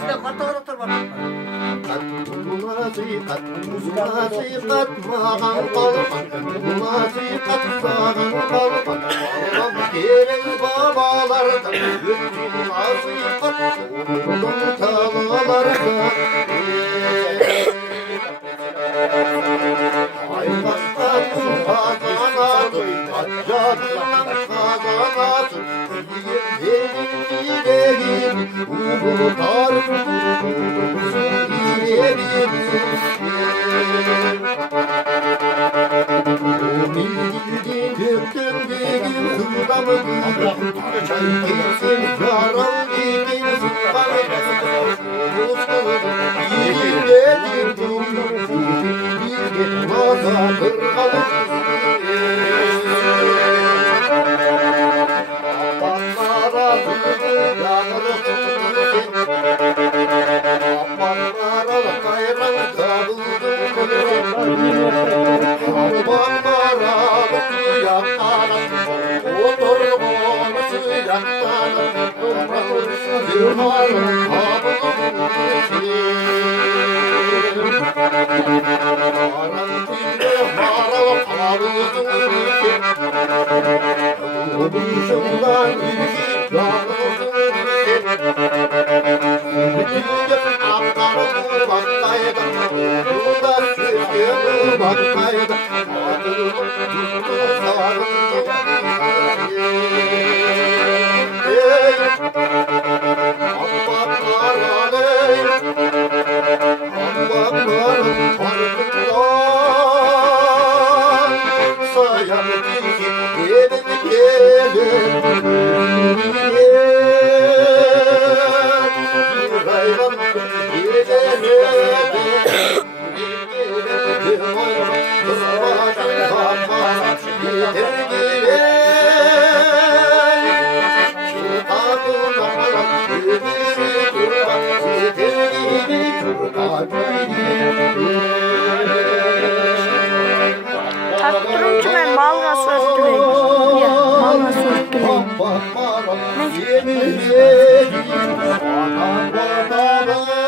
Sizde katta otur var. Nasihat, nasihat mağan kalman, nasihat sağan kalman. Allah'ım gerek babalardan, bütün nasihat oğlum talalardan. Hayvanların kazanatı, haccatılan kazanatı. Benim dileğim, umutarım dileğim. O bildiğin gökten benim sığdamı kızım. Kimsin yaram dedim sığdamı kızım. Taktırım ki ben balga sözlüğüm. Ya balga sözlüğüm. Ne?